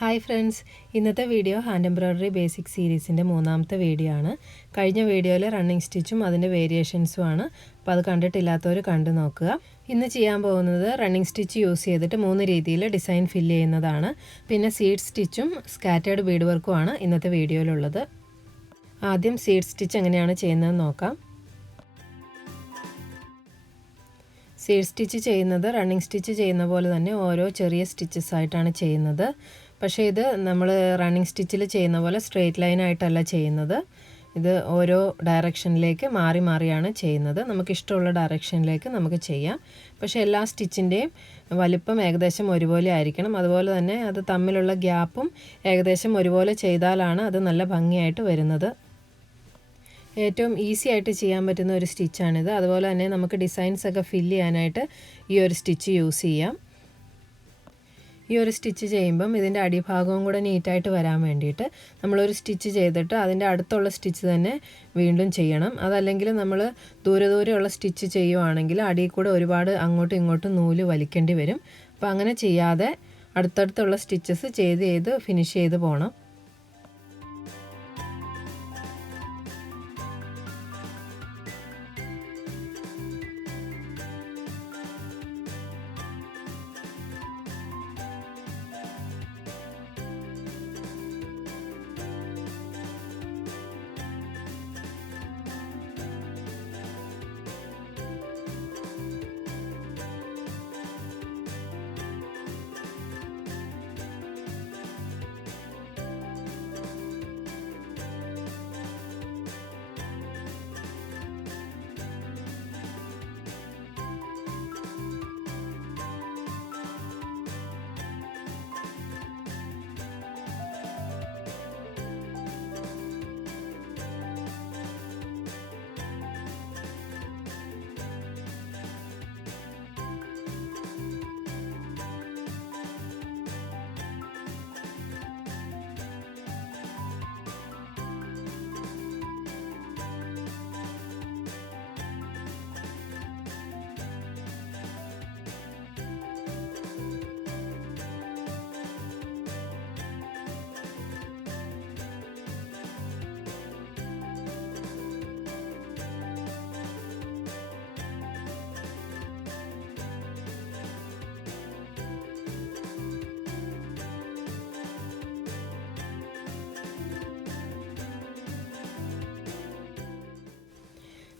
Hi friends, ഇന്നത്തെ video hand embroidery basic സീരീസിൻ്റെ മൂന്നാമത്തെ video ആണ്. കഴിഞ്ഞ വീഡിയോയിൽ റണ്ണിങ് സ്റ്റിച്ചും അതിൻ്റെ വേരിയേഷൻസും ആണ്. അപ്പോൾ അത് കണ്ടിട്ടില്ലാത്തവർ കണ്ടു നോക്കുക. ഇന്ന് ചെയ്യാൻ പോകുന്നത് റണ്ണിങ് സ്റ്റിച്ച് യൂസ് ചെയ്തിട്ട് 3 രീതിയിൽ ഡിസൈൻ ഫില്ല് ചെയ്യുന്നതാണ്. പിന്നെ സീഡ് സ്റ്റിച്ചും സ്കാറ്റേർഡ് ബീഡ് വർക്കും ആണ് ഇന്നത്തെ വീഡിയോയിലുള്ളത്. ആദ്യം സീഡ് സ്റ്റിച്ച് എങ്ങനെയാണ് ചെയ്യുന്നതെന്ന് നോക്കാം. സീഡ് സ്റ്റിച്ച് ചെയ്യുന്നത് റണ്ണിങ് സ്റ്റിച്ച് ചെയ്യുന്ന പോലെ തന്നെ ഓരോ ചെറിയ സ്റ്റിച്ചസ് ആയിട്ടാണ് ചെയ്യുന്നത്. പക്ഷേ ഇത് നമ്മൾ റണ്ണിങ് സ്റ്റിച്ചിൽ ചെയ്യുന്ന പോലെ സ്ട്രെയിറ്റ് ലൈനായിട്ടല്ല ചെയ്യുന്നത്. ഇത് ഓരോ ഡയറക്ഷനിലേക്ക് മാറി മാറിയാണ് ചെയ്യുന്നത്. നമുക്കിഷ്ടമുള്ള ഡയറക്ഷനിലേക്ക് നമുക്ക് ചെയ്യാം. പക്ഷേ എല്ലാ സ്റ്റിച്ചിൻ്റെയും വലിപ്പം ഏകദേശം ഒരുപോലെ ആയിരിക്കണം. അതുപോലെ തന്നെ അത് തമ്മിലുള്ള ഗ്യാപ്പും ഏകദേശം ഒരുപോലെ ചെയ്താലാണ് അത് നല്ല ഭംഗിയായിട്ട് വരുന്നത്. ഏറ്റവും ഈസി ആയിട്ട് ചെയ്യാൻ പറ്റുന്ന ഒരു സ്റ്റിച്ചാണിത്. അതുപോലെ തന്നെ നമുക്ക് ഡിസൈൻസൊക്കെ ഫില്ല് ചെയ്യാനായിട്ട് ഈ ഒരു സ്റ്റിച്ച് യൂസ് ചെയ്യാം. ഈ ഒരു സ്റ്റിച്ച് ചെയ്യുമ്പം ഇതിൻ്റെ അടിഭാഗവും കൂടെ നീറ്റായിട്ട് വരാൻ വേണ്ടിയിട്ട് നമ്മളൊരു സ്റ്റിച്ച് ചെയ്തിട്ട് അതിൻ്റെ അടുത്തുള്ള സ്റ്റിച്ച് തന്നെ വീണ്ടും ചെയ്യണം. അതല്ലെങ്കിൽ നമ്മൾ ദൂരെയുള്ള സ്റ്റിച്ച് ചെയ്യുവാണെങ്കിൽ അടിയിൽ കൂടെ ഒരുപാട് അങ്ങോട്ടും ഇങ്ങോട്ടും നൂല് വലിക്കേണ്ടി വരും. അപ്പോൾ അങ്ങനെ ചെയ്യാതെ അടുത്തടുത്തുള്ള സ്റ്റിച്ചസ് ചെയ്ത് ഫിനിഷ് ചെയ്ത് പോകണം.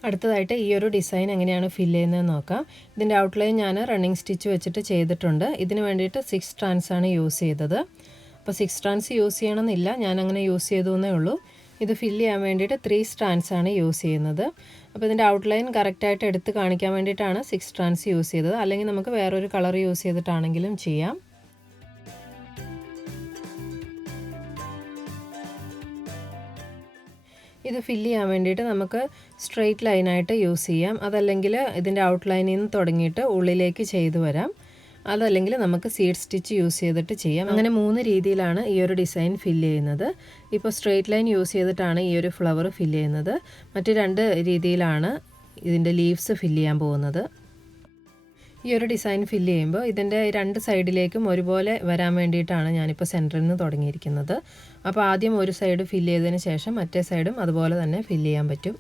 അടുത്തതായിട്ട് ഈ ഒരു ഡിസൈൻ എങ്ങനെയാണ് ഫില്ല് ചെയ്യുന്നതെന്ന് നോക്കാം. ഇതിൻ്റെ ഔട്ട്ലൈൻ ഞാൻ റണ്ണിങ് സ്റ്റിച്ച് വെച്ചിട്ട് ചെയ്തിട്ടുണ്ട്. ഇതിന് വേണ്ടിയിട്ട് 6 strands ആണ് യൂസ് ചെയ്തത്. അപ്പോൾ 6 strands യൂസ് ചെയ്യണമെന്നില്ല, ഞാനങ്ങനെ യൂസ് ചെയ്തു എന്നേ ഉള്ളൂ. ഇത് ഫില്ല് ചെയ്യാൻ വേണ്ടിയിട്ട് 3 strands ആണ് യൂസ് ചെയ്യുന്നത്. അപ്പോൾ ഇതിൻ്റെ ഔട്ട്ലൈൻ കറക്റ്റായിട്ട് എടുത്ത് കാണിക്കാൻ വേണ്ടിയിട്ടാണ് 6 strands യൂസ് ചെയ്തത്. അല്ലെങ്കിൽ നമുക്ക് വേറൊരു കളർ യൂസ് ചെയ്തിട്ടാണെങ്കിലും ചെയ്യാം. ഇത് ഫില്ല് ചെയ്യാൻ വേണ്ടിയിട്ട് നമുക്ക് സ്ട്രെയിറ്റ് ലൈനായിട്ട് യൂസ് ചെയ്യാം. അതല്ലെങ്കിൽ ഇതിൻ്റെ ഔട്ട്ലൈനിൽ നിന്ന് തുടങ്ങിയിട്ട് ഉള്ളിലേക്ക് ചെയ്തു വരാം. അതല്ലെങ്കിൽ നമുക്ക് സീഡ് സ്റ്റിച്ച് യൂസ് ചെയ്തിട്ട് ചെയ്യാം. അങ്ങനെ 3 രീതിയിലാണ് ഈ ഒരു ഡിസൈൻ ഫില്ല് ചെയ്യുന്നത്. ഇപ്പോൾ സ്ട്രെയിറ്റ് ലൈൻ യൂസ് ചെയ്തിട്ടാണ് ഈ ഒരു ഫ്ലവർ ഫില്ല് ചെയ്യുന്നത്. മറ്റ് 2 രീതിയിലാണ് ഇതിൻ്റെ ലീവ്സ് ഫില്ല് ചെയ്യാൻ പോകുന്നത്. ഈ ഒരു ഡിസൈൻ ഫില്ല് ചെയ്യുമ്പോൾ ഇതിൻ്റെ 2 സൈഡിലേക്കും ഒരുപോലെ വരാൻ വേണ്ടിയിട്ടാണ് ഞാനിപ്പോൾ സെൻറ്ററിൽ നിന്ന് തുടങ്ങിയിരിക്കുന്നത്. അപ്പോൾ ആദ്യം ഒരു സൈഡ് ഫില്ല് ചെയ്തതിന് ശേഷം മറ്റേ സൈഡും അതുപോലെ തന്നെ ഫില്ല് ചെയ്യാൻ പറ്റും.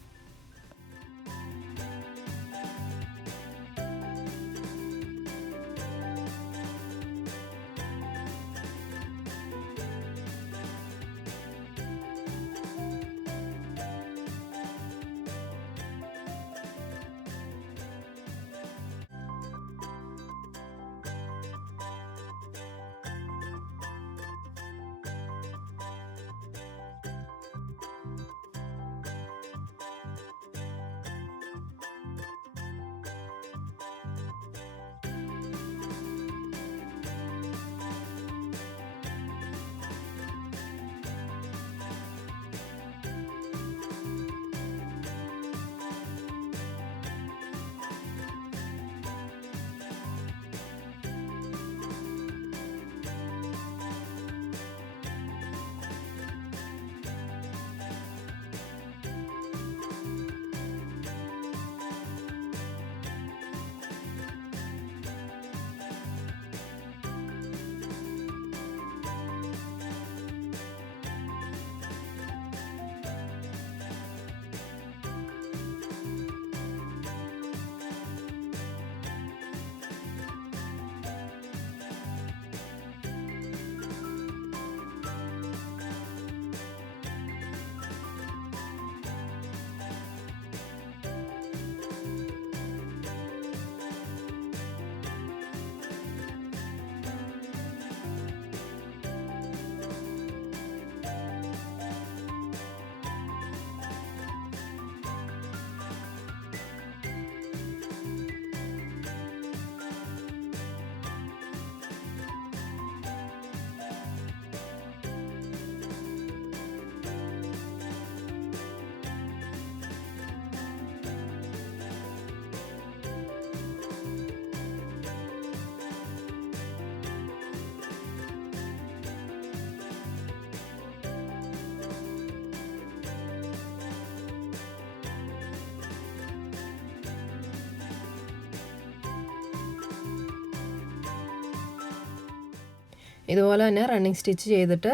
ഇതുപോലെ തന്നെ റണ്ണിങ് സ്റ്റിച്ച് ചെയ്തിട്ട്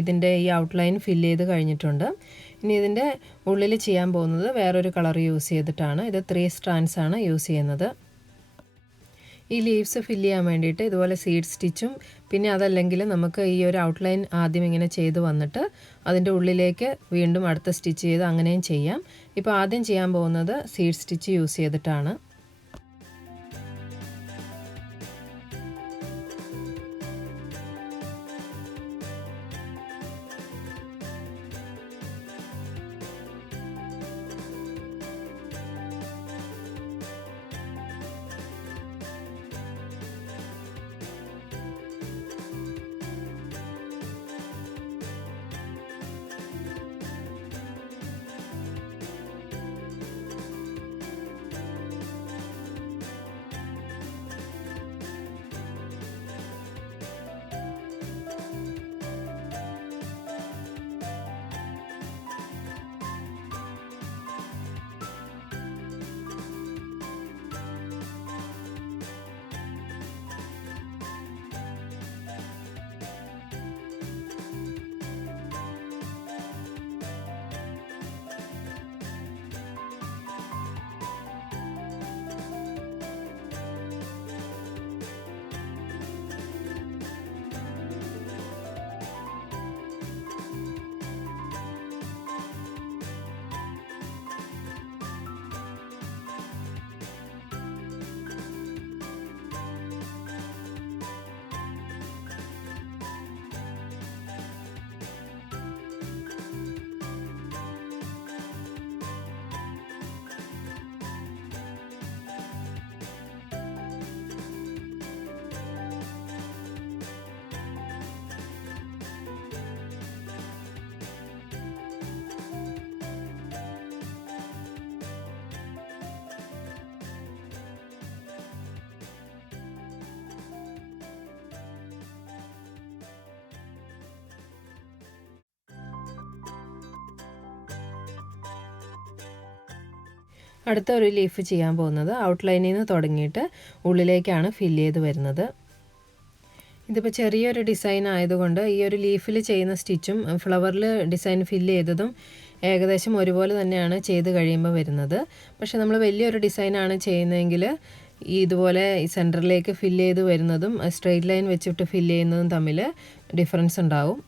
ഇതിൻ്റെ ഈ ഔട്ട്ലൈൻ ഫില്ല് ചെയ്ത് കഴിഞ്ഞിട്ടുണ്ട്. ഇനി ഇതിൻ്റെ ഉള്ളിൽ ചെയ്യാൻ പോകുന്നത് വേറൊരു കളർ യൂസ് ചെയ്തിട്ടാണ്. ഇത് 3 strands ആണ് യൂസ് ചെയ്യുന്നത്. ഈ ലീവ്സ് ഫില്ല് ചെയ്യാൻ വേണ്ടിയിട്ട് ഇതുപോലെ സീഡ് സ്റ്റിച്ചും പിന്നെ അതല്ലെങ്കിൽ നമുക്ക് ഈ ഒരു ഔട്ട്ലൈൻ ആദ്യം ഇങ്ങനെ ചെയ്ത് വന്നിട്ട് അതിൻ്റെ ഉള്ളിലേക്ക് വീണ്ടും അടുത്ത സ്റ്റിച്ച് ചെയ്ത് അങ്ങനെയും ചെയ്യാം. ഇപ്പോൾ ആദ്യം ചെയ്യാൻ പോകുന്നത് സീഡ് സ്റ്റിച്ച് യൂസ് ചെയ്തിട്ടാണ്. അടുത്ത ഒരു ലീഫ് ചെയ്യാൻ പോകുന്നത് ഔട്ട്ലൈനിൽ നിന്ന് തുടങ്ങിയിട്ട് ഉള്ളിലേക്കാണ് ഫില്ല് ചെയ്ത് വരുന്നത്. ഇതിപ്പോൾ ചെറിയൊരു ഡിസൈൻ ആയതുകൊണ്ട് ഈ ഒരു ലീഫിൽ ചെയ്യുന്ന സ്റ്റിച്ചും ഫ്ലവറിൽ ഡിസൈൻ ഫില്ല് ചെയ്തതും ഏകദേശം ഒരുപോലെ തന്നെയാണ് ചെയ്ത് കഴിയുമ്പോൾ വരുന്നത്. പക്ഷേ നമ്മൾ വലിയൊരു ഡിസൈനാണ് ചെയ്യുന്നതെങ്കിൽ ഇതുപോലെ ഈ സെൻറ്ററിലേക്ക് ഫില്ല് ചെയ്ത് വരുന്നതും സ്ട്രെയിറ്റ് ലൈൻ വെച്ചിട്ട് ഫില്ല് ചെയ്യുന്നതും തമ്മിൽ ഡിഫറൻസ് ഉണ്ടാവും.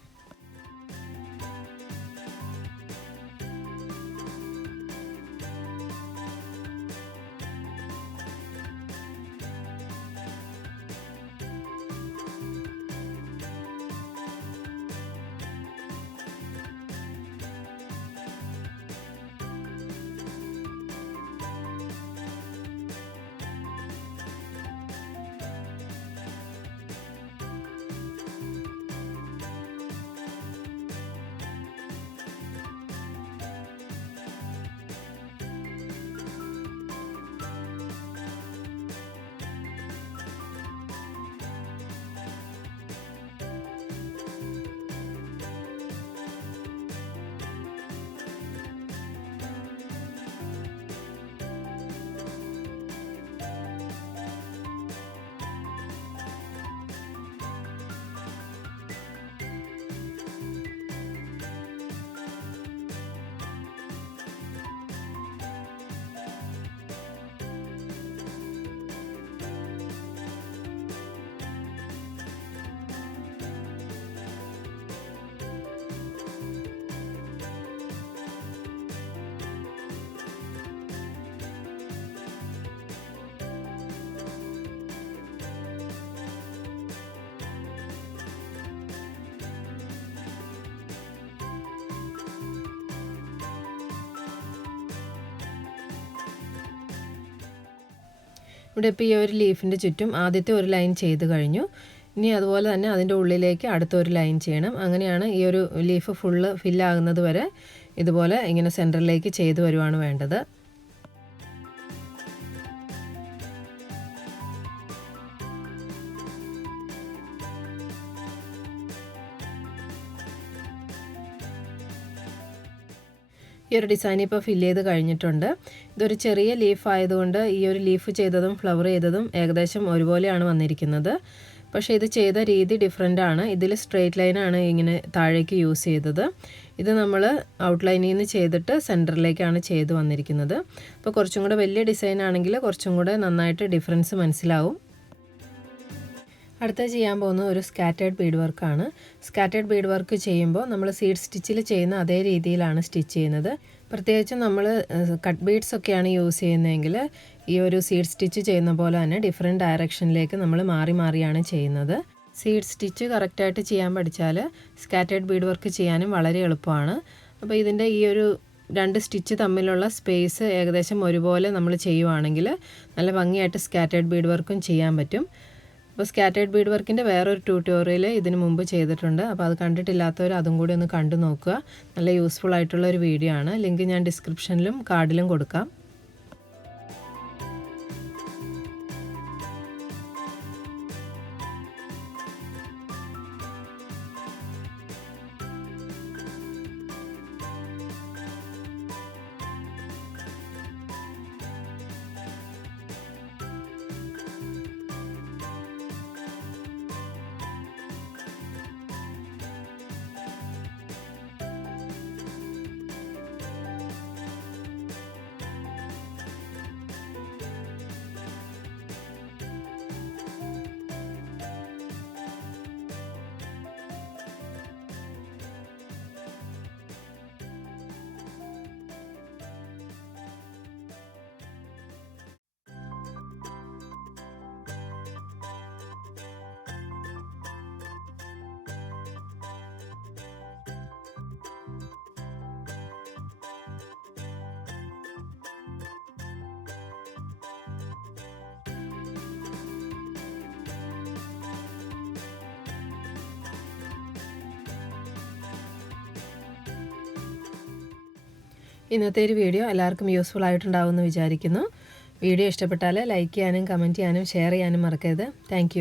ഇവിടെ ഇപ്പോൾ ഈ ഒരു ലീഫിൻ്റെ ചുറ്റും ആദ്യത്തെ ഒരു ലൈൻ ചെയ്ത് കഴിഞ്ഞു. ഇനി അതുപോലെ തന്നെ അതിൻ്റെ ഉള്ളിലേക്ക് അടുത്തൊരു ലൈൻ ചെയ്യണം. അങ്ങനെയാണ് ഈ ഒരു ലീഫ് ഫുള്ള് ഫില്ലാകുന്നത് വരെ ഇതുപോലെ ഇങ്ങനെ സെൻറ്ററിലേക്ക് ചെയ്ത് വരുവാണ് വേണ്ടത്. ഈ ഒരു ഡിസൈൻ ഇപ്പോൾ ഫില്ല് ചെയ്ത് കഴിഞ്ഞിട്ടുണ്ട്. ഇതൊരു ചെറിയ ലീഫ് ആയതുകൊണ്ട് ഈ ഒരു ലീഫ് ചെയ്തതും ഫ്ലവർ ചെയ്തതും ഏകദേശം ഒരുപോലെയാണ് വന്നിരിക്കുന്നത്. പക്ഷേ ഇത് ചെയ്ത രീതി ഡിഫറെൻ്റ് ആണ്. ഇതിൽ സ്ട്രെയിറ്റ് ലൈനാണ് ഇങ്ങനെ താഴേക്ക് യൂസ് ചെയ്തത്. ഇത് നമ്മൾ ഔട്ട്ലൈനിൽ നിന്ന് ചെയ്തിട്ട് സെൻറ്ററിലേക്കാണ് ചെയ്ത് വന്നിരിക്കുന്നത്. അപ്പോൾ കുറച്ചും കൂടെ വലിയ ഡിസൈൻ ആണെങ്കിൽ കുറച്ചും കൂടെ നന്നായിട്ട് ഡിഫറൻസ് മനസ്സിലാവും. അടുത്ത ചെയ്യാൻ പോകുന്ന ഒരു സ്കാറ്റേർഡ് ബീഡ് വർക്കാണ്. സ്കാറ്റേർഡ് ബീഡ് വർക്ക് ചെയ്യുമ്പോൾ നമ്മൾ സീഡ് സ്റ്റിച്ചിൽ ചെയ്യുന്ന അതേ രീതിയിലാണ് സ്റ്റിച്ച് ചെയ്യുന്നത്. പ്രത്യേകിച്ചും നമ്മൾ കട്ട് ബീഡ്സ് ഒക്കെയാണ് യൂസ് ചെയ്യുന്നതെങ്കിൽ ഈ ഒരു സീഡ് സ്റ്റിച്ച് ചെയ്യുന്ന പോലെ തന്നെ ഡിഫറെൻറ്റ് ഡയറക്ഷനിലേക്ക് നമ്മൾ മാറി മാറിയാണ് ചെയ്യുന്നത്. സീഡ് സ്റ്റിച്ച് കറക്റ്റായിട്ട് ചെയ്യാൻ പഠിച്ചാൽ സ്കാറ്റേർഡ് ബീഡ് വർക്ക് ചെയ്യാനും വളരെ എളുപ്പമാണ്. അപ്പോൾ ഇതിൻ്റെ ഈ ഒരു 2 സ്റ്റിച്ച് തമ്മിലുള്ള സ്പേസ് ഏകദേശം ഒരുപോലെ നമ്മൾ ചെയ്യുവാണെങ്കിൽ നല്ല ഭംഗിയായിട്ട് സ്കാറ്റേർഡ് ബീഡ് വർക്കും ചെയ്യാൻ പറ്റും. അപ്പോൾ സ്കാറ്റേർഡ് ബീഡ് വർക്കിൻ്റെ വേറൊരു ട്യൂട്ടോറിയൽ ഇതിന് മുമ്പ് ചെയ്തിട്ടുണ്ട്. അപ്പോൾ അത് കണ്ടിട്ടില്ലാത്തവർ അതും കൂടി ഒന്ന് കണ്ടു നോക്കുക. നല്ല യൂസ്ഫുൾ ആയിട്ടുള്ള ഒരു വീഡിയോ ആണ്. ലിങ്ക് ഞാൻ ഡിസ്ക്രിപ്ഷനിലും കാർഡിലും കൊടുക്കാം. ഇന്നത്തെ ഒരു വീഡിയോ എല്ലാവർക്കും യൂസ്ഫുൾ ആയിട്ടുണ്ടാവുമെന്ന് വിചാരിക്കുന്നു. വീഡിയോ ഇഷ്ടപ്പെട്ടാൽ ലൈക്ക് ചെയ്യാനും കമൻറ്റ് ചെയ്യാനും ഷെയർ ചെയ്യാനും മറക്കരുത്. താങ്ക്